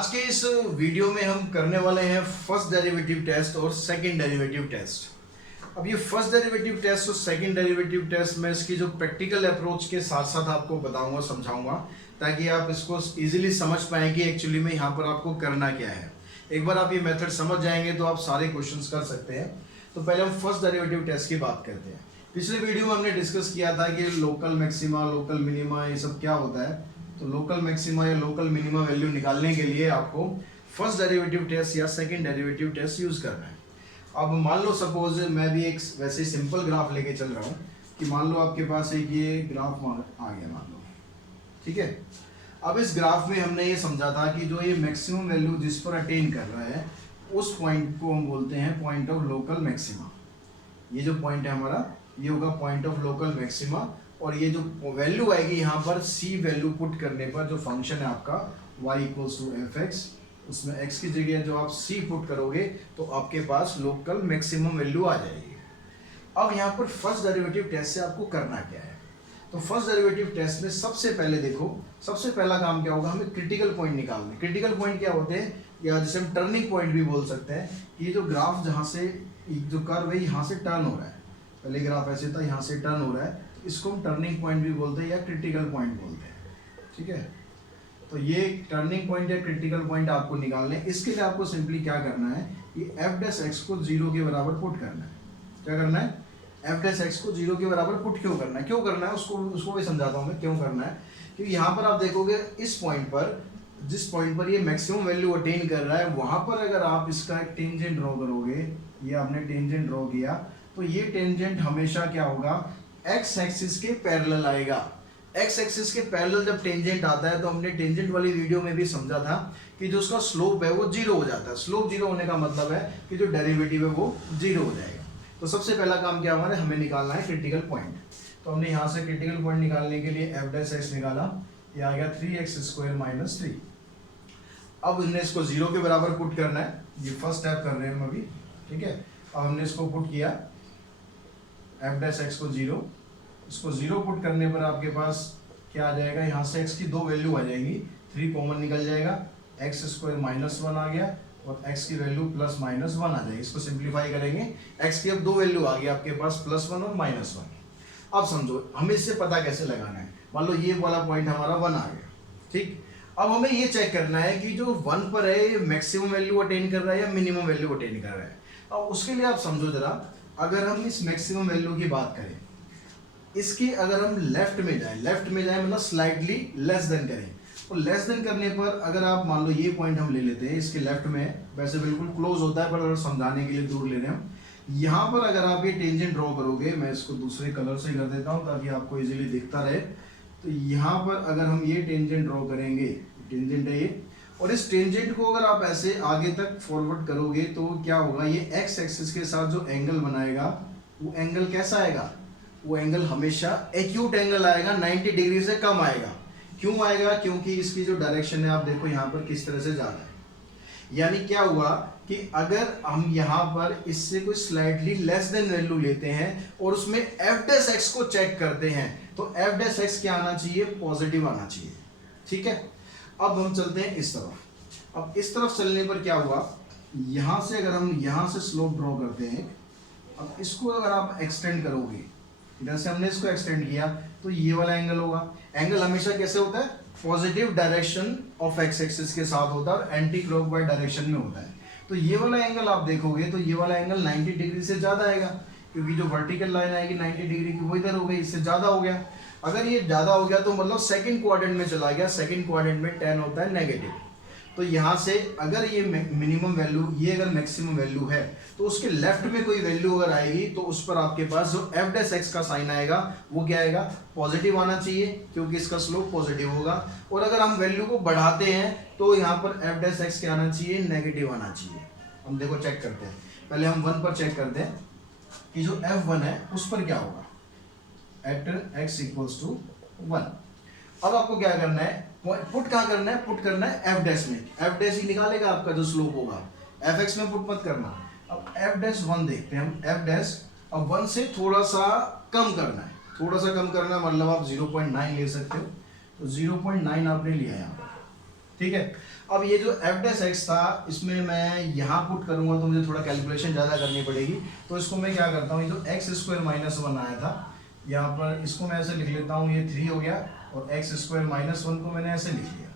आज के इस वीडियो में हम करने वाले हैं फर्स्ट डेरिवेटिव टेस्ट और सेकंड डेरिवेटिव टेस्ट। अब ये फर्स्ट डेरिवेटिव टेस्ट और सेकंड डेरिवेटिव टेस्ट में इसकी जो प्रैक्टिकल अप्रोच के साथ साथ आपको बताऊंगा, समझाऊंगा, ताकि आप इसको इजीली समझ पाएं कि एक्चुअली में यहाँ पर आपको करना क्या है। एक बार आप ये मेथड समझ जाएंगे तो आप सारे क्वेश्चंस कर सकते हैं। तो पहले हम फर्स्ट डेरिवेटिव टेस्ट की बात करते हैं। पिछले वीडियो में हमने डिस्कस किया था कि लोकल मैक्सिमा, लोकल मिनिमा, ये सब क्या होता है। तो लोकल मैक्सिमा या लोकल मिनिमा वैल्यू निकालने के लिए आपको फर्स्ट डेरिवेटिव टेस्ट या सेकंड डेरिवेटिव टेस्ट यूज करना है। अब मान लो सपोज मैं भी एक वैसे सिंपल ग्राफ लेके चल रहा हूँ कि मान लो आपके पास एक ये ग्राफ आ गया, मान लो, ठीक है। अब इस ग्राफ में हमने ये समझा था कि जो ये मैक्सिमम वैल्यू जिस पर अटेन कर रहा है उस पॉइंट को हम बोलते हैं पॉइंट ऑफ लोकल मैक्सिमा। ये जो पॉइंट है हमारा, ये होगा पॉइंट ऑफ लोकल मैक्सिमा। और ये जो वैल्यू आएगी यहाँ पर सी वैल्यू पुट करने पर, जो फंक्शन है आपका y equals to F X, उसमें x की जगह जो आप c पुट करोगे तो आपके पास लोकल मैक्सिमम वैल्यू आ जाएगी। अब यहाँ पर फर्स्ट डेरिवेटिव टेस्ट से आपको करना क्या है। तो फर्स्ट डेरिवेटिव टेस्ट में सबसे पहले देखो, सबसे पहला काम क्या होगा, हमें क्रिटिकल पॉइंट निकालना है। क्रिटिकल पॉइंट क्या होते हैं, या जिसे हम टर्निंग पॉइंट भी बोल सकते हैं, कि ये जो ग्राफ जहाँ से जो कर्व है यहाँ से टर्न हो रहा है, पहले ग्राफ ऐसे था, यहाँ से टर्न हो रहा है, इसको हम टर्निंग पॉइंट भी बोलते हैं या क्रिटिकल पॉइंट बोलते हैं, ठीक है। तो ये टर्निंग पॉइंट या क्रिटिकल पॉइंट आपको निकालने हैं। इसके लिए आपको सिंपली क्या करना है, कि एफ डैश एक्स को 0 के बराबर पुट करना है। क्या करना है, एफ डैश एक्स को 0 के बराबर पुट क्यों करना है, क्यों करना है उसको भी समझाता हूँ मैं क्यों करना है। क्योंकि यहाँ पर आप देखोगे इस पॉइंट पर, जिस पॉइंट पर ये मैक्सिमम वैल्यू अटेन कर रहा है, वहाँ पर अगर आप इसका एक टेंजेंट ड्रॉ करोगे, ये आपने टेंजेंट ड्रॉ किया, तो ये टेंजेंट हमेशा क्या होगा, एक्स एक्सिस के पैरेलल आएगा। एक्स एक्सिस के पैरेलल जब टेंजेंट आता है, तो हमने टेंजेंट वाली वीडियो में भी समझा था कि जो उसका स्लोप है वो 0 हो जाता है। स्लोप 0 होने का मतलब है कि जो डेरिवेटिव है वो 0 हो जाएगा। तो सबसे पहला काम क्या हमारे, हमें निकालना है क्रिटिकल पॉइंट। तो हमने यहाँ से क्रिटिकल पॉइंट निकालने के लिए एफ डैश एक्स निकाला, ये आ गया 3x² - 3। अब हमने इसको 0 के बराबर पुट करना है, ये फर्स्ट स्टेप कर रहे हैं हम अभी, ठीक है। अब हमने इसको पुट किया एफ डैश एक्स को 0, इसको 0 पुट करने पर आपके पास क्या आ जाएगा, यहाँ से x की दो वैल्यू आ जाएंगी, 3 कॉमन निकल जाएगा, x² - 1 आ गया और x की वैल्यू +-1 आ जाएगी। इसको सिंप्लीफाई करेंगे, x की अब दो वैल्यू आ गई आपके पास, +1 और -1। अब समझो हमें इससे पता कैसे लगाना है। मान लो ये वाला पॉइंट हमारा 1 आ गया, ठीक। अब हमें ये चेक करना है कि जो 1 पर है ये मैक्सिमम वैल्यू अटेन कर रहा है या मिनिमम वैल्यू अटेन कर रहा है। अब उसके लिए आप समझो जरा, अगर हम इस मैक्सिमम वैल्यू की बात करें, इसकी अगर हम लेफ्ट में जाए मतलब स्लाइटली लेस देन करें, तो लेस देन करने पर अगर आप मान लो ये पॉइंट हम ले लेते हैं, इसके लेफ्ट में, वैसे बिल्कुल क्लोज होता है पर अगर समझाने के लिए दूर ले रहे हैं हम, यहाँ पर अगर आप ये टेंजेंट ड्रॉ करोगे, मैं इसको दूसरे कलर से कर देता हूँ ताकि आपको इजीली दिखता रहे। तो यहाँ पर अगर हम ये टेंजेंट ड्रॉ करेंगे, टेंजेंट है ये, और इस टेंजेंट को अगर आप ऐसे आगे तक फॉरवर्ड करोगे तो क्या होगा, ये एक्स एक्सिस के साथ जो एंगल बनाएगा वो एंगल कैसा आएगा, वो एंगल हमेशा एक्यूट एंगल आएगा, 90 डिग्री से कम आएगा। क्यों आएगा, क्योंकि इसकी जो डायरेक्शन है आप देखो यहाँ पर किस तरह से जा रहा है। यानी क्या हुआ कि अगर हम यहाँ पर इससे कोई स्लाइटली लेस देन वैल्यू लेते हैं और उसमें एफ डैश एक्स को चेक करते हैं, तो एफ डैश एक्स क्या आना चाहिए, पॉजिटिव आना चाहिए, ठीक है। अब हम चलते हैं इस तरफ। अब इस तरफ चलने पर क्या हुआ, यहाँ से अगर हम यहाँ से स्लोप ड्रॉ करते हैं, अब इसको अगर आप एक्सटेंड करोगे, इधर से हमने इसको एक्सटेंड किया, तो ये वाला एंगल होगा। एंगल हमेशा कैसे होता है, positive direction of x axis के साथ होता है और एंटी क्लॉकवाइज डायरेक्शन में होता है। तो ये वाला एंगल आप देखोगे तो ये वाला एंगल 90 डिग्री से ज़्यादा आएगा, क्योंकि जो वर्टिकल लाइन आएगी 90 डिग्री की वो इधर हो गई, इससे ज़्यादा हो गया। अगर ये ज़्यादा हो गया तो मतलब सेकंड क्वाड्रेंट में चला गया, सेकंड क्वाड्रेंट में tan होता है नेगेटिव। तो यहाँ से अगर ये मिनिमम वैल्यू, ये अगर मैक्सिमम वैल्यू है, तो उसके लेफ्ट में कोई वैल्यू अगर आएगी तो उस पर आपके पास जो एफ डैश एक्स का साइन आएगा वो क्या आएगा, पॉजिटिव आना चाहिए, क्योंकि इसका स्लोप पॉजिटिव होगा। और अगर हम वैल्यू को बढ़ाते हैं तो यहाँ पर एफ डैश एक्स क्या आना चाहिए, नेगेटिव आना चाहिए। हम देखो चेक करते हैं, पहले हम 1 पर चेक करते हैं कि जो f1 है उस पर क्या होगा, एट x = 1। अब आपको क्या करना है, पुट कहाँ करना है, पुट करना है एफ डैश में। एफ डैश ही निकालेगा आपका जो स्लोप होगा, एफ एक्स में पुट मत करना। अब एफ डैश 1 देखते हैं हम, एफ डैश अब 1 से थोड़ा सा कम करना है, थोड़ा सा कम करना है मतलब आप 0.9 ले सकते हो। तो 0.9 आपने लिया यहाँ पर, ठीक है। अब ये जो एफ डैश एक्स था, इसमें मैं यहाँ पुट करूंगा तो मुझे थोड़ा कैलकुलेशन ज़्यादा करनी पड़ेगी। तो इसको मैं क्या करता हूँ, ये जो एक्स स्क्वायर माइनस वन आया था यहाँ पर, इसको मैं ऐसे लिख लेता हूँ, ये 3 हो गया, और एक्स स्क्वायर माइनस वन को मैंने ऐसे लिख लिया।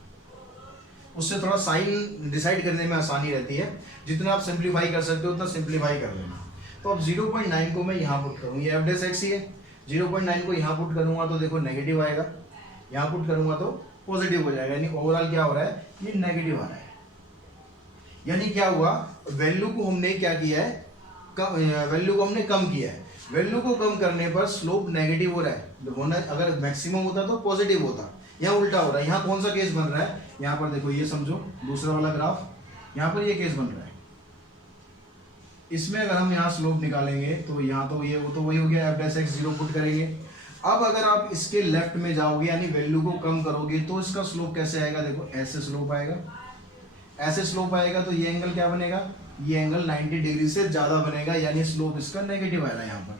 उससे थोड़ा साइन डिसाइड करने में आसानी रहती है, जितना आप सिंप्लीफाई कर सकते हो उतना सिंप्लीफाई कर लेना। तो अब 0.9 को मैं यहाँ पुट करूँ, ये एफ डैश एक्स ही है, 0.9 को यहाँ पुट करूँगा तो देखो नेगेटिव आएगा, यहाँ पुट करूँगा तो पॉजिटिव हो जाएगा, यानी ओवरऑल क्या हो रहा है, ये नेगेटिव आ रहा है। यानी क्या हुआ, वैल्यू को हमने क्या किया है, वैल्यू को हमने कम किया है। वैल्यू को कम करने पर स्लोप नेगेटिव हो रहा है, होना अगर मैक्सिमम होता तो पॉजिटिव होता, यहाँ उल्टा हो रहा है। यहाँ कौन सा केस बन रहा है, यहाँ पर देखो, ये समझो दूसरा वाला ग्राफ, यहाँ पर ये केस बन रहा है। इसमें अगर हम यहाँ स्लोप निकालेंगे तो यहाँ तो ये वो तो वही हो गया, एफ डैश एक्स 0 पुट करेंगे। अब अगर आप इसके लेफ्ट में जाओगे यानी वैल्यू को कम करोगे तो इसका स्लोप कैसे आएगा, देखो ऐसे स्लोप आएगा, ऐसे स्लोप आएगा तो ये एंगल क्या बनेगा, ये एंगल 90 डिग्री से ज्यादा बनेगा, यानी स्लोप इसका नेगेटिव आएगा यहाँ पर।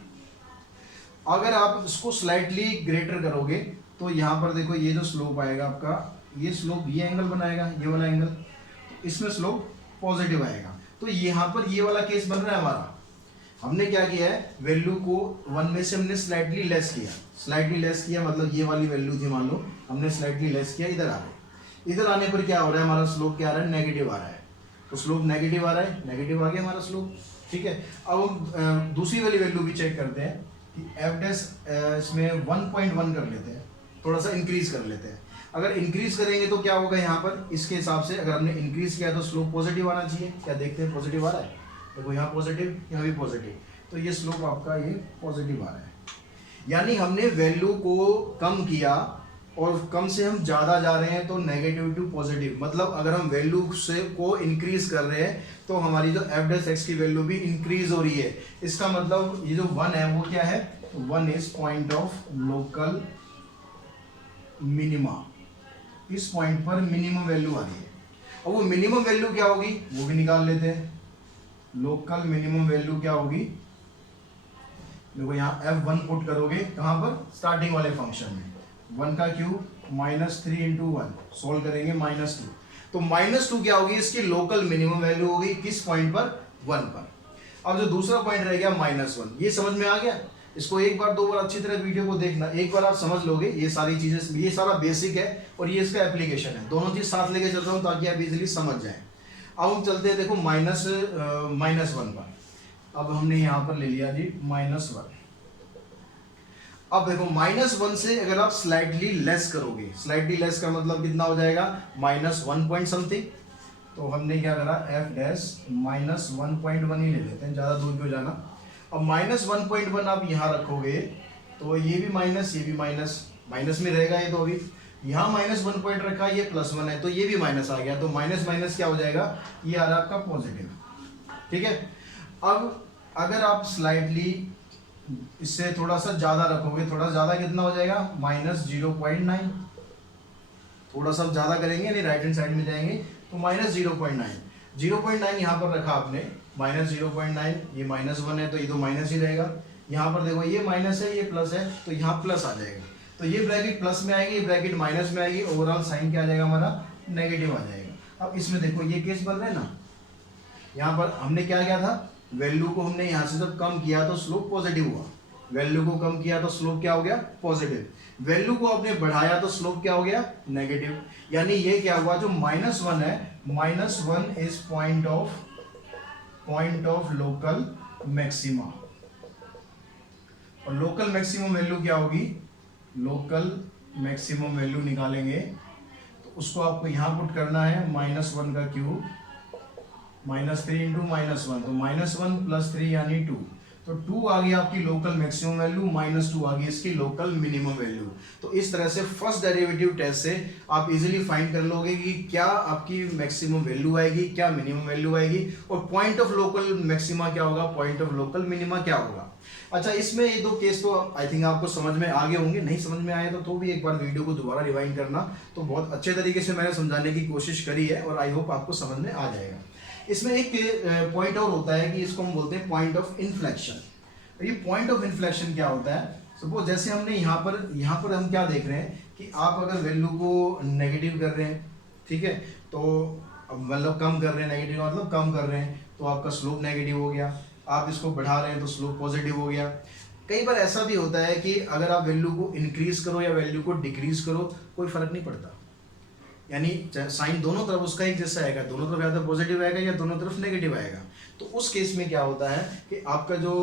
अगर आप इसको स्लाइटली ग्रेटर करोगे तो यहाँ पर देखो ये जो स्लोप आएगा आपका, ये स्लोप ये एंगल बनाएगा, ये वाला एंगल, इसमें स्लोप पॉजिटिव आएगा। तो यहाँ पर ये वाला केस बन रहा है हमारा। हमने क्या किया है, वैल्यू को 1 में से हमने स्लाइटली लेस किया, स्लाइटली लेस किया मतलब ये वाली वैल्यू थी मान लो, हमने स्लाइटली लेस किया, इधर आ गए। इधर आने पर क्या हो रहा है, हमारा स्लोप क्या आ रहा है, नेगेटिव आ रहा है। तो स्लोप नेगेटिव आ रहा है, नेगेटिव आ गया हमारा स्लोप, ठीक है। अब हम दूसरी वाली वैल्यू भी चेक करते हैं कि एफ डैश इसमें 1.1 कर लेते हैं, थोड़ा सा इंक्रीज कर लेते हैं। अगर इंक्रीज करेंगे तो क्या होगा, यहाँ पर इसके हिसाब से अगर हमने इंक्रीज किया तो स्लोप पॉजिटिव आना चाहिए। क्या देखते हैं, पॉजिटिव आ रहा है, देखो यहाँ पॉजिटिव, यहाँ भी पॉजिटिव, तो ये स्लोप आपका ये पॉजिटिव आ रहा है। यानी हमने वैल्यू को कम किया और कम से हम ज़्यादा जा रहे हैं तो नेगेटिव टू पॉजिटिव, मतलब अगर हम वैल्यू से को इंक्रीज कर रहे हैं तो हमारी जो एफ डैश एक्स की वैल्यू भी इंक्रीज हो रही है। इसका मतलब ये जो 1 है वो क्या है, 1 is point of local minima, इस पॉइंट पर मिनिमम वैल्यू आ रही है। और वो मिनिमम वैल्यू क्या होगी वो भी निकाल लेते हैं। लोकल मिनिमम वैल्यू क्या होगी, देखो यहाँ f1 पुट करोगे कहाँ पर, स्टार्टिंग वाले फंक्शन में, 1 का क्यूब -3 × 1 सोल्व करेंगे -2, तो -2 क्या होगी, इसकी लोकल मिनिमम वैल्यू होगी किस पॉइंट पर, 1 पर। अब जो दूसरा पॉइंट रह गया -1, ये समझ में आ गया। इसको एक बार दो बार अच्छी तरह वीडियो को देखना, एक बार आप समझ लोगे ये सारी चीजें, ये सारा बेसिक है और ये इसका एप्लीकेशन है, दोनों चीज साथ लेके चल रहा हूँ ताकि आप इजीली समझ जाएं। अब हम चलते हैं देखो -1 पर। अब हमने यहाँ पर ले लिया जी -1। अब देखो -1 से अगर आप स्लाइटली लेस करोगे, स्लाइटली लेस का मतलब कितना हो जाएगा, -1 पॉइंट समथिंग। तो हमने क्या करा, एफ डैश -1.1 ही ले लेते हैं, ज़्यादा दूर क्यों जाना। अब -1.1 आप यहाँ रखोगे तो ये भी माइनस, ये भी माइनस, माइनस में रहेगा ये, तो अभी यहाँ -1 पॉइंट रखा, ये +1 है तो ये भी माइनस आ गया, तो माइनस माइनस क्या हो जाएगा, ये आ रहा है आपका पॉजिटिव, ठीक है। अब अगर आप स्लाइटली इससे थोड़ा सा ज़्यादा रखोगे, थोड़ा ज़्यादा कितना हो जाएगा, -0.9, थोड़ा सा ज़्यादा करेंगे यानी राइट हैंड साइड में जाएंगे तो -0.9, 0.9 यहाँ पर रखा आपने, -0.9, ये -1 है तो ये तो माइनस ही रहेगा। यहाँ पर देखो ये माइनस है, ये प्लस है, तो यहाँ प्लस आ जाएगा, तो ये ब्रैकेट प्लस में आएगी, ये ब्रैकेट माइनस में आएगी, ओवरऑल साइन क्या आ जाएगा हमारा, नेगेटिव आ जाएगा। अब इसमें देखो ये केस बन रहा है ना, यहाँ पर हमने क्या किया था, वैल्यू को हमने यहाँ से जब कम किया तो स्लोप पॉजिटिव हुआ, वैल्यू को कम किया तो स्लोप क्या हो गया, पॉजिटिव, वैल्यू को आपने बढ़ाया तो स्लोप क्या हो गया, नेगेटिव। यानी ये क्या हुआ, जो -1 है, -1 is point of local maxima, और लोकल मैक्सिमम वैल्यू क्या होगी, लोकल मैक्सिमम वैल्यू निकालेंगे तो उसको आपको यहाँ पुट करना है, -1 का क्यूब -3 × -1, तो -1 + 3 यानी 2, तो 2 आ गई आपकी लोकल मैक्सिमम वैल्यू, -2 आ गई इसकी लोकल मिनिमम वैल्यू। तो इस तरह से फर्स्ट डेरिवेटिव टेस्ट से आप इजीली फाइंड कर लोगे कि क्या आपकी मैक्सिमम वैल्यू आएगी, क्या मिनिमम वैल्यू आएगी, और पॉइंट ऑफ लोकल मैक्सिमा क्या होगा, पॉइंट ऑफ लोकल मिनिमा क्या होगा। अच्छा, इसमें ये दो केस तो आई थिंक आपको समझ में आ गए होंगे, नहीं समझ में आए तो भी एक बार वीडियो को दोबारा रिवाइंड करना, तो बहुत अच्छे तरीके से मैंने समझाने की कोशिश करी है और आई होप आपको समझ में आ जाएगा। इसमें एक पॉइंट और होता है कि इसको हम बोलते हैं पॉइंट ऑफ इन्फ्लेक्शन। ये पॉइंट ऑफ इन्फ्लेक्शन क्या होता है, सपोज जैसे हमने यहाँ पर हम क्या देख रहे हैं कि आप अगर वैल्यू को नेगेटिव कर रहे हैं ठीक है, तो अब मतलब कम कर रहे हैं, नेगेटिव का मतलब कम कर रहे हैं, तो आपका स्लोप नेगेटिव हो गया। आप इसको बढ़ा रहे हैं तो स्लोप पॉजिटिव हो गया। कई बार ऐसा भी होता है कि अगर आप वैल्यू को इंक्रीज करो या वैल्यू को डिक्रीज करो, कोई फर्क नहीं पड़ता, यानी साइन दोनों तरफ उसका एक जैसा आएगा, दोनों तरफ या तो पॉजिटिव आएगा या दोनों तरफ नेगेटिव आएगा। तो उस केस में क्या होता है कि आपका जो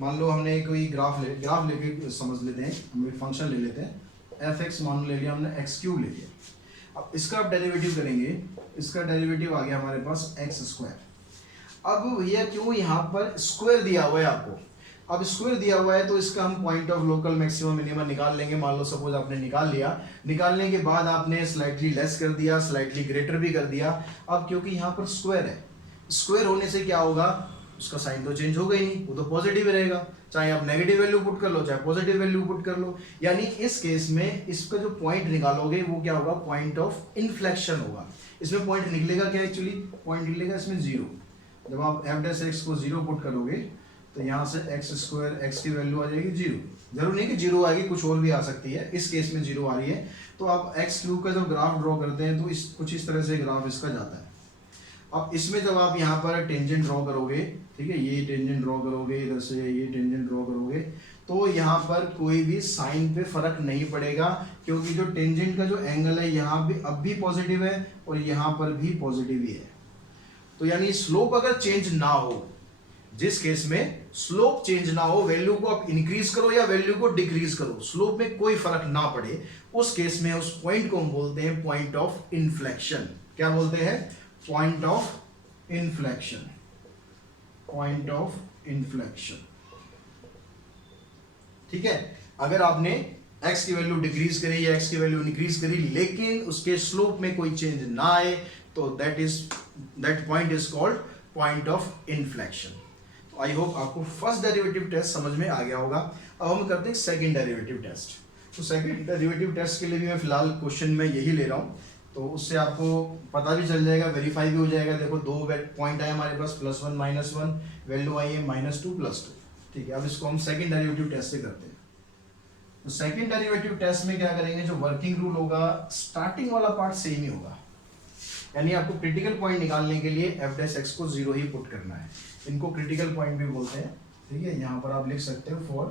मान लो हमने कोई ग्राफ लेके समझ लेते हैं, हम एक फंक्शन ले लेते हैं, एफ एक्स मान ले लिया हमने, एक्स क्यूब ले लिया। अब इसका आप डेरिवेटिव करेंगे, इसका डेरिवेटिव आ गया हमारे पास एक्स स्क्वायर। अब भैया क्यों यहाँ पर स्क्वायर दिया हुआ है आपको, अब स्क्वायर दिया हुआ है तो इसका हम point of local maximum minimum निकाल लेंगे। मान लो सपोज आपने निकाल लिया, निकालने के बाद आपने स्लाइटली लेस कर दिया, स्लाइटली ग्रेटर भी कर दिया। अब क्योंकि यहाँ पर स्क्वायर है, स्क्वायर होने से क्या होगा, उसका साइन तो चेंज होगा ही नहीं, वो तो पॉजिटिव रहेगा, चाहे आप नेगेटिव वैल्यू पुट कर लो चाहे पॉजिटिव वैल्यू पुट कर लो। यानी इस केस में इसका जो पॉइंट निकालोगे वो क्या होगा, पॉइंट ऑफ इन्फ्लेक्शन होगा। इसमें पॉइंट निकलेगा क्या, एक्चुअली पॉइंट निकलेगा इसमें जीरो। जब आप एफ डैश एक्स को जीरो पुट करोगे तो यहाँ से एक्स स्क्वायर एक्स की वैल्यू आ जाएगी जीरो। जरूर नहीं कि जीरो आएगी, कुछ और भी आ सकती है, इस केस में जीरो आ रही है। तो आप एक्स क्यूब का जब ग्राफ ड्रॉ करते हैं तो कुछ इस तरह से ग्राफ इसका जाता है। अब इसमें जब आप यहाँ पर टेंजेंट ड्रॉ करोगे, ठीक है, ये टेंजेंट ड्रॉ करोगे, इधर से ये टेंजेंट ड्रॉ करोगे, तो यहाँ पर कोई भी साइन पे फर्क नहीं पड़ेगा, क्योंकि जो टेंजेंट का जो एंगल है यहाँ भी अब भी पॉजिटिव है और यहाँ पर भी पॉजिटिव ही है। तो यानी स्लोप अगर चेंज ना हो, जिस केस में स्लोप चेंज ना हो, वैल्यू को आप इंक्रीज करो या वैल्यू को डिक्रीज करो, स्लोप में कोई फर्क ना पड़े, उस केस में उस पॉइंट को हम बोलते हैं पॉइंट ऑफ इन्फ्लेक्शन। क्या बोलते हैं, point of inflection, point of inflection. ठीक है, अगर आपने x की वैल्यू डिक्रीज करी या x की वैल्यू इंक्रीज करी लेकिन उसके स्लोप में कोई चेंज ना आए, तो that point is called point of inflection. तो आई होप आपको फर्स्ट डेरिवेटिव टेस्ट समझ में आ गया होगा। अब हम करते हैं सेकंड डेरिवेटिव टेस्ट। तो सेकंड डेरिवेटिव टेस्ट के लिए भी मैं फिलहाल क्वेश्चन में यही ले रहा हूँ, तो उससे आपको पता भी चल जाएगा, वेरीफाई भी हो जाएगा। देखो दो पॉइंट आए हमारे पास, +1 -1, वैल्यू आई है -2 +2। ठीक है, अब इसको हम सेकंड डेरिवेटिव टेस्ट से करते हैं। तो सेकंड डेरिवेटिव टेस्ट में क्या करेंगे, जो वर्किंग रूल होगा, स्टार्टिंग वाला पार्ट सेम ही होगा, यानी आपको क्रिटिकल पॉइंट निकालने के लिए f डैश x को 0 ही पुट करना है। इनको क्रिटिकल पॉइंट भी बोलते हैं। ठीक है, यहाँ पर आप लिख सकते हो फॉर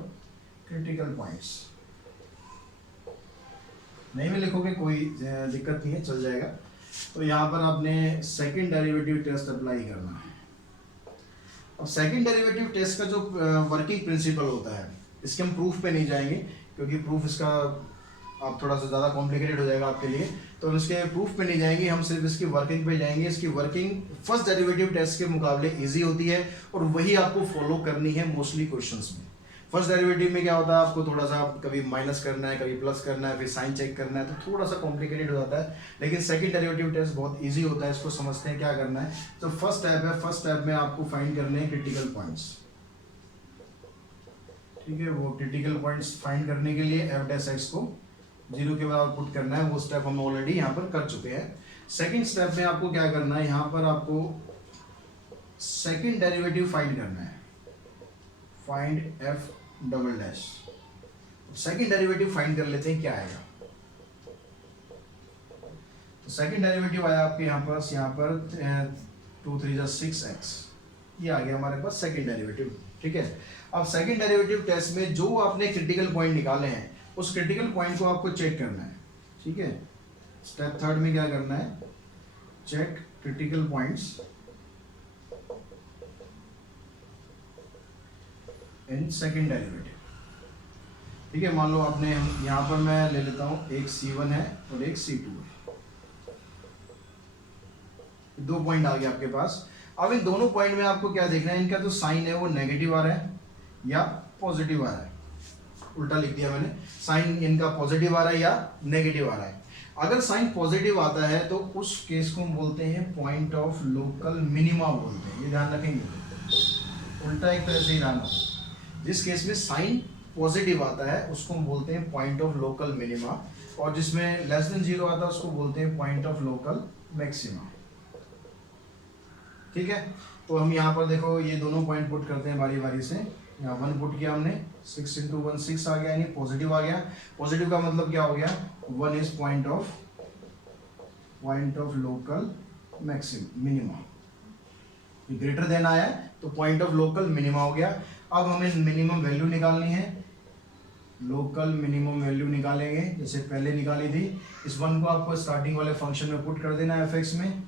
क्रिटिकल पॉइंट्स, नहीं भी लिखोगे कोई दिक्कत नहीं है, चल जाएगा। तो यहाँ पर आपने सेकंड डेरिवेटिव टेस्ट अप्लाई करना है। अब सेकंड डेरिवेटिव टेस्ट का जो वर्किंग प्रिंसिपल होता है, इसके हम प्रूफ पे नहीं जाएंगे क्योंकि प्रूफ इसका आप थोड़ा सा ज़्यादा कॉम्प्लिकेटेड हो जाएगा आपके लिए, तो हम इसके प्रूफ पे नहीं जाएंगे, हम सिर्फ इसकी वर्किंग पे जाएंगे। इसकी वर्किंग फर्स्ट डेरिवेटिव टेस्ट के मुकाबले इजी होती है और वही आपको फॉलो करनी है मोस्टली क्वेश्चंस में। फर्स्ट डेरिवेटिव में क्या होता है, आपको थोड़ा सा कभी माइनस करना है, कभी प्लस करना है, फिर साइन चेक करना है, तो थोड़ा सा कॉम्प्लिकेटेड हो जाता है। लेकिन सेकंड डेरिवेटिव टेस्ट बहुत इजी होता है, इसको समझते हैं क्या करना है। तो फर्स्ट स्टेप है, फर्स्ट स्टेप में आपको फाइंड करने हैं क्रिटिकल पॉइंट्स। ठीक है, वो क्रिटिकल पॉइंट्स फाइंड करने के लिए f डैश x को 0 के बराबर पुट करना है। वो स्टेप हम ऑलरेडी यहाँ पर कर चुके हैं। सेकंड स्टेप में आपको क्या करना है, यहाँ पर आपको सेकंड डेरिवेटिव फाइंड करना है, find f double dash. Second derivative find कर लेते हैं क्या आएगा। तो सेकंड डेरिवेटिव आया आपके यहाँ पर 2 3 6x, ये आ गया हमारे पास सेकंड डेरिवेटिव। ठीक है, अब सेकंड डेरिवेटिव टेस्ट में जो आपने क्रिटिकल पॉइंट निकाले हैं, उस क्रिटिकल पॉइंट को आपको चेक करना है। ठीक है, स्टेप थर्ड में क्या करना है, check critical points in second derivative. ठीक है, मान लो आपने यहाँ पर मैं ले लेता हूँ, एक C1 है और एक C2 है, दो पॉइंट आ गए आपके पास। अब इन दोनों पॉइंट में आपको क्या देखना है, इनका जो साइन है वो नेगेटिव आ रहा है या पॉजिटिव आ रहा है। उल्टा लिख दिया मैंने, साइन इनका पॉजिटिव आ रहा है या नेगेटिव आ रहा है। अगर साइन पॉजिटिव आता है तो उस केस को हम बोलते हैं पॉइंट ऑफ लोकल मिनिमा बोलते हैं, ये ध्यान रखेंगे। उल्टा एक तरह से ही ध्यान रखो, जिस केस में साइन पॉजिटिव आता है उसको हम बोलते हैं पॉइंट ऑफ लोकल मिनिमा, और जिसमें लेस देन 0 आता है उसको बोलते हैं पॉइंट ऑफ लोकल मैक्सिमा। ठीक है, तो हम यहाँ पर देखो ये दोनों पॉइंट पुट करते हैं बारी बारी से। यहाँ 1 पुट किया हमने, 6 × 1 6 आ गया, यानी पॉजिटिव आ गया। पॉजिटिव का मतलब क्या हो गया, 1 is point point of local minima, greater than आया है तो पॉइंट ऑफ लोकल मिनिमा हो गया। अब हमें मिनिमम वैल्यू निकालनी है, लोकल मिनिमम वैल्यू निकालेंगे जैसे पहले निकाली थी। इस वन को आपको स्टार्टिंग वाले फंक्शन में पुट कर देना है एफ में,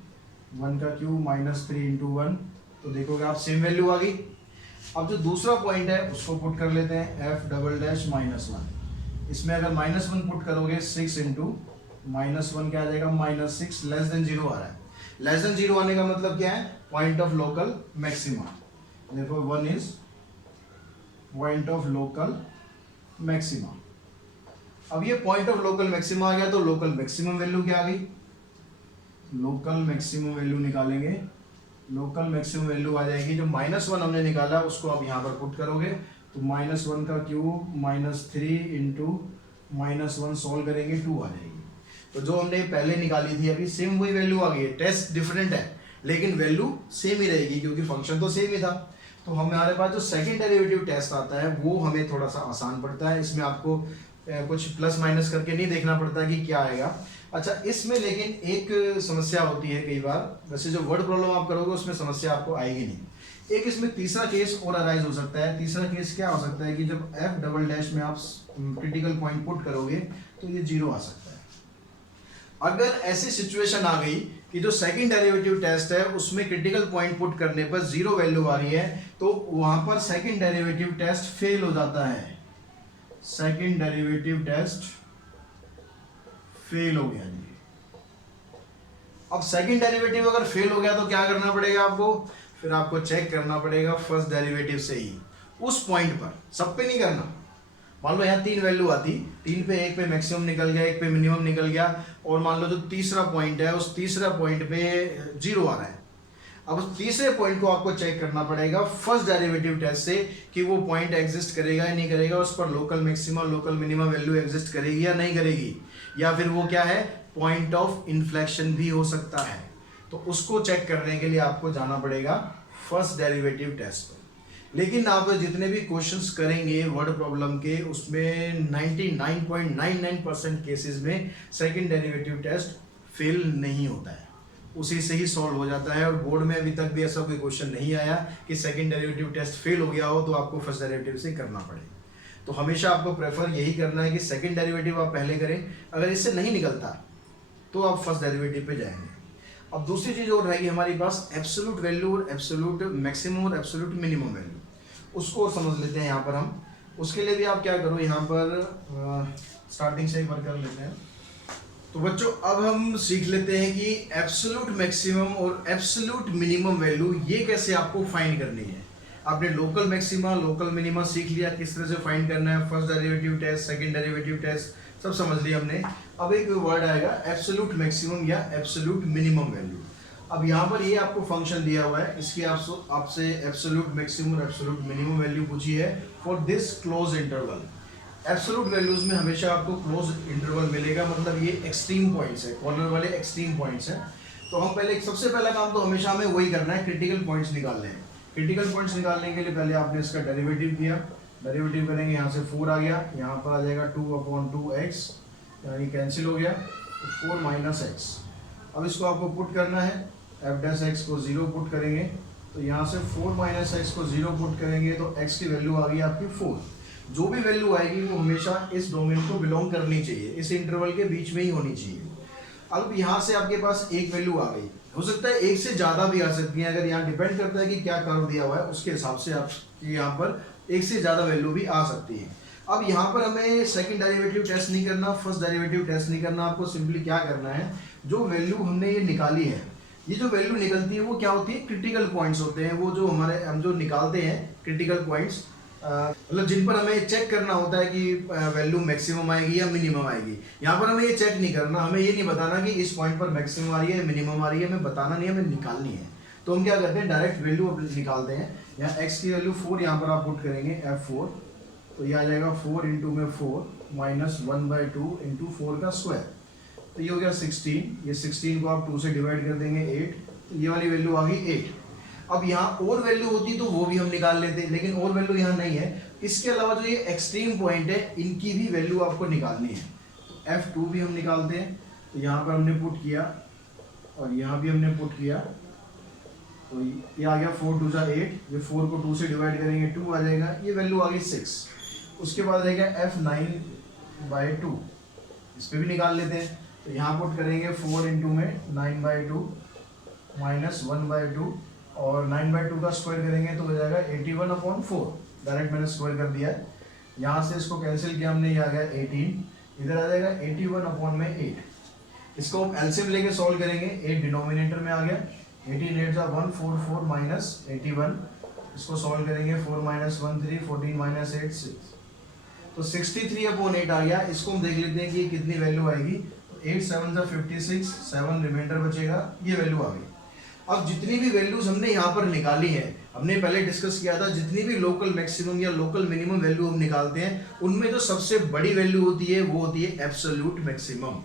1 का क्यूब माइनस 3 इंटू 1, तो देखोगे आप सेम वैल्यू आ गई। अब जो दूसरा पॉइंट है उसको पुट कर लेते हैं एफ डबल डैश माइनस 1। इसमें अगर माइनस 1 पुट करोगे 6 इंटू माइनस 1 क्या आ जाएगा, -6, लेस देन 0 आ रहा है। लेस देन 0 आने का मतलब क्या है, पॉइंट ऑफ लोकल मैक्सिमा, देखो 1 is point of local maxima. अब ये पॉइंट ऑफ लोकल मैक्सिमा आ गया तो लोकल मैक्सिमम वैल्यू क्या आ गई, लोकल मैक्सिमम वैल्यू निकालेंगे। लोकल मैक्सिमम वैल्यू आ जाएगी, जो -1 हमने निकाला उसको आप यहाँ पर पुट करोगे तो -1 का क्यूब -3 इंटू -1 सॉल्व करेंगे 2 आ जाएगी। तो जो हमने पहले निकाली थी अभी सेम वही वैल्यू आ गई है, टेस्ट डिफरेंट है लेकिन वैल्यू सेम ही रहेगी क्योंकि फंक्शन तो सेम ही था। तो हमारे पास जो सेकंड डेरिवेटिव टेस्ट आता है वो हमें थोड़ा सा आसान पड़ता है, इसमें आपको कुछ प्लस माइनस करके नहीं देखना पड़ता कि क्या आएगा। अच्छा, इसमें लेकिन एक समस्या होती है कई बार, वैसे जो वर्ड प्रॉब्लम आप करोगे उसमें समस्या आपको आएगी नहीं। एक इसमें तीसरा केस और अराइज हो सकता है। तीसरा केस क्या हो सकता है कि जब एफ डबल डैश में आप क्रिटिकल पॉइंट पुट करोगे तो ये 0 आ सकता है। अगर ऐसी सिचुएशन आ गई कि जो सेकंड डेरिवेटिव टेस्ट है उसमें क्रिटिकल पॉइंट पुट करने पर 0 वैल्यू आ रही है तो वहां पर सेकंड डेरिवेटिव टेस्ट फेल हो जाता है। सेकंड डेरिवेटिव टेस्ट फेल हो गया जी। अब सेकंड डेरिवेटिव अगर फेल हो गया तो क्या करना पड़ेगा आपको, फिर आपको चेक करना पड़ेगा फर्स्ट डेरिवेटिव से ही उस पॉइंट पर, सब पे नहीं करना। मान लो यहाँ 3 वैल्यू आती, 3 पे एक पे मैक्सिमम निकल गया, एक पे मिनिमम निकल गया, और मान लो जो तीसरा पॉइंट है उस तीसरा पॉइंट पे 0 आ रहा है। अब उस तीसरे पॉइंट को आपको चेक करना पड़ेगा फर्स्ट डेरिवेटिव टेस्ट से कि वो पॉइंट एग्जिस्ट करेगा या नहीं करेगा, उस पर local maxima local minima value exist करेगी या नहीं करेगी, या फिर वो क्या है, पॉइंट ऑफ इन्फ्लेक्शन भी हो सकता है। तो उसको चेक करने के लिए आपको जाना पड़ेगा फर्स्ट डेरिवेटिव टेस्ट पर। लेकिन आप जितने भी क्वेश्चंस करेंगे वर्ड प्रॉब्लम के उसमें 99.99% केसेस में सेकंड डेरिवेटिव टेस्ट फेल नहीं होता है, उसी से ही सॉल्व हो जाता है। और बोर्ड में अभी तक भी ऐसा कोई क्वेश्चन नहीं आया कि सेकंड डेरिवेटिव टेस्ट फेल हो गया हो तो आपको फर्स्ट डेरिवेटिव से करना पड़े। तो हमेशा आपको प्रेफर यही करना है कि सेकंड डेरिवेटिव आप पहले करें, अगर इससे नहीं निकलता तो आप फर्स्ट डेरिवेटिव पे जाएंगे। अब दूसरी चीज़ और रहेगी हमारे पास एब्सोल्यूट वैल्यू और एब्सोल्यूट मैक्सिमम और एब्सोल्यूट मिनिमम वैल्यू, उसको और समझ लेते हैं यहाँ पर हम। उसके लिए भी आप क्या करो, यहाँ पर स्टार्टिंग से एक बार कर लेते हैं। तो बच्चों अब हम सीख लेते हैं कि एब्सोल्यूट मैक्सिमम और एब्सोल्यूट मिनिमम वैल्यू ये कैसे आपको फाइंड करनी है। आपने लोकल मैक्सिमा लोकल मिनिमा सीख लिया, किस तरह से फाइंड करना है, first derivative test second derivative test सब समझ लिया हमने। अब एक वर्ड आएगा एब्सोल्यूट मैक्सिमम या एब्सोल्यूट मिनिमम वैल्यू। अब यहाँ पर ये आपको फंक्शन दिया हुआ है, इसकी आपसे एब्सोल्यूट मैक्सिमम और एब्सोल्यूट मिनिमम वैल्यू पूछी है for this close interval. Absolute values में हमेशा आपको क्लोज इंटरवल मिलेगा, मतलब ये एक्सट्रीम पॉइंट्स है, कॉर्नर वाले एक्सट्रीम पॉइंट्स हैं। तो हम पहले सबसे पहला काम तो हमेशा हमें वही करना है, क्रिटिकल पॉइंट्स निकालने हैं। क्रिटिकल पॉइंट्स निकालने के लिए पहले आपने इसका डेरिवेटिव किया, डेरिवेटिव करेंगे, यहाँ से 4 आ गया, यहाँ पर आ जाएगा 2/2x, यानी कैंसिल हो गया, तो 4 - x। अब इसको आपको पुट करना है, f' को 0 पुट करेंगे तो यहाँ से 4 - x को 0 पुट करेंगे तो x की वैल्यू आ गई आपकी 4। जो भी वैल्यू आएगी वो हमेशा इस डोमेन को बिलोंग करनी चाहिए, इस इंटरवल के बीच में ही होनी चाहिए। अब यहाँ से आपके पास एक वैल्यू आ गई, हो सकता है एक से ज़्यादा भी आ सकती है, अगर यहाँ डिपेंड करता है कि क्या कर्व दिया हुआ है उसके हिसाब से आप यहाँ पर एक से ज़्यादा वैल्यू भी आ सकती है। अब यहाँ पर हमें सेकंड डेरिवेटिव टेस्ट नहीं करना, फर्स्ट डेरिवेटिव टेस्ट नहीं करना, आपको सिंपली क्या करना है, जो वैल्यू हमने ये निकाली है, ये जो वैल्यू निकलती है वो क्या होती है, क्रिटिकल पॉइंट्स होते हैं। वो जो हम जो निकालते हैं क्रिटिकल पॉइंट्स, मतलब जिन पर हमें चेक करना होता है कि वैल्यू मैक्सिमम आएगी या मिनिमम आएगी। यहाँ पर हमें ये चेक नहीं करना, हमें ये नहीं बताना कि इस पॉइंट पर मैक्सिमम आ रही है मिनिमम आ रही है, हमें बताना नहीं, हमें निकालनी है। तो हम क्या करते हैं, डायरेक्ट वैल्यू निकालते हैं। यहाँ x की वैल्यू 4 यहाँ पर आप पुट करेंगे f4, तो ये आ जाएगा 4 इंटू में 4 -1/2 इंटू 4 का स्क्वायर, तो ये हो गया 16। ये 16 को आप 2 से डिवाइड कर देंगे 8, तो ये वाली वैल्यू आ गई 8। अब यहाँ और वैल्यू होती तो वो भी हम निकाल लेते, लेकिन और वैल्यू यहाँ नहीं है। इसके अलावा जो ये एक्सट्रीम पॉइंट है इनकी भी वैल्यू आपको निकालनी है, तो f2 भी हम निकालते हैं। तो यहाँ पर हमने पुट किया और यहाँ भी हमने पुट किया, तो ये आ गया 4 2 8, ये 4 को 2 से डिवाइड करेंगे 2 आ जाएगा, ये वैल्यू आ गई 6। उसके बाद रहेगा f9/2, इस पर भी निकाल लेते हैं। तो यहाँ पुट करेंगे 4 इंटू में 9/2 माइनस 1/2, और 9/2 का स्क्वायर करेंगे तो हो जाएगा 81/4, डायरेक्ट मैंने स्क्वायर कर दिया है। यहाँ से इसको कैंसिल किया हमने, ये आ गया 18, इधर आ जाएगा 81/8। इसको हम एलसीएम लेके सॉल्व करेंगे, 8 डिनोमिनेटर में आ गया, 18 8 जा 144 माइनस 81, इसको सॉल्व करेंगे 4 माइनस 1 3, 14 माइनस 8 6, तो 63/8 आ गया। इसको हम देख लेते हैं कि कितनी वैल्यू आएगी। 8 7 जा 56, 7 रिमाइंडर बचेगा, ये वैल्यू आ गई। अब जितनी भी वैल्यूज हमने यहाँ पर निकाली है, हमने पहले डिस्कस किया था, जितनी भी लोकल मैक्सिमम या लोकल मिनिमम वैल्यू हम निकालते हैं, उनमें जो सबसे बड़ी वैल्यू होती है वो होती है एब्सोल्यूट मैक्सिमम,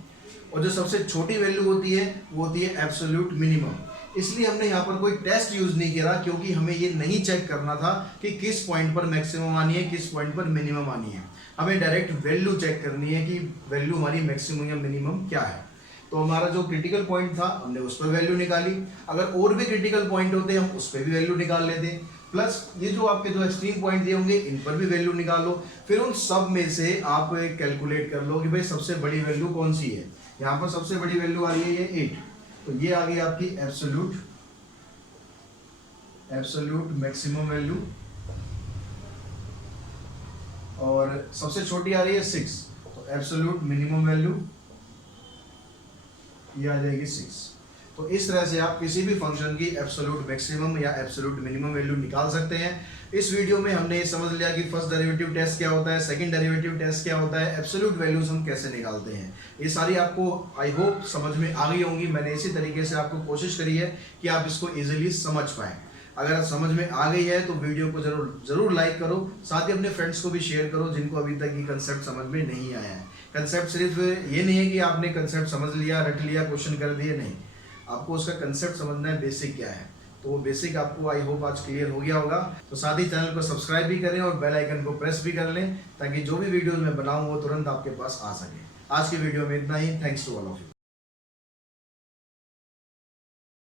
और जो सबसे छोटी वैल्यू होती है वो होती है एब्सोल्यूट मिनिमम। इसलिए हमने यहाँ पर कोई टेस्ट यूज नहीं किया, क्योंकि हमें ये नहीं चेक करना था कि किस पॉइंट पर मैक्सिमम आनी है, किस पॉइंट पर मिनिमम आनी है। हमें डायरेक्ट वैल्यू चेक करनी है कि वैल्यू हमारी मैक्सिमम या मिनिमम क्या है। तो हमारा जो क्रिटिकल पॉइंट था हमने उस पर वैल्यू निकाली, अगर और भी क्रिटिकल पॉइंट होते हम उस पर भी वैल्यू निकाल लेते, प्लस ये जो आपके जो एक्सट्रीम पॉइंट दिए होंगे इन पर भी वैल्यू निकालो। फिर उन सब में से आप कैलकुलेट कर लो कि भाई सबसे बड़ी वैल्यू कौन सी है। यहाँ पर सबसे बड़ी वैल्यू आ रही है ये 8, तो ये आ गई आपकी एब्सोल्यूट मैक्सिमम वैल्यू, और सबसे छोटी आ रही है 6, तो एब्सोल्यूट मिनिमम वैल्यू ये आ जाएगी 6। तो इस तरह से आप किसी भी फंक्शन की एब्सोल्यूट मैक्सिमम या एब्सोल्यूट मिनिमम वैल्यू निकाल सकते हैं। इस वीडियो में हमने ये समझ लिया कि फर्स्ट डेरिवेटिव टेस्ट क्या होता है, सेकंड डेरिवेटिव टेस्ट क्या होता है, एब्सोल्यूट वैल्यूज हम कैसे निकालते हैं। ये सारी आपको आई होप समझ में आ गई होंगी। मैंने इसी तरीके से आपको कोशिश करी है कि आप इसको इजीली समझ पाएं। अगर समझ में आ गई है तो वीडियो को जरूर लाइक करो, साथ ही अपने फ्रेंड्स को भी शेयर करो जिनको अभी तक ये कंसेप्ट समझ में नहीं आया है। कंसेप्ट सिर्फ ये नहीं है कि आपने कंसेप्ट समझ लिया, रट लिया, क्वेश्चन कर दिए, नहीं, आपको उसका कंसेप्ट समझना है, बेसिक क्या है। तो वो बेसिक आपको आई होप आज क्लियर हो गया होगा। तो साथ ही चैनल को सब्सक्राइब भी करें और बेल आइकन को प्रेस भी कर लें, ताकि जो भी वीडियोज मैं बनाऊँ वो तुरंत आपके पास आ सके। आज की वीडियो में इतना ही। Thanks to all of you.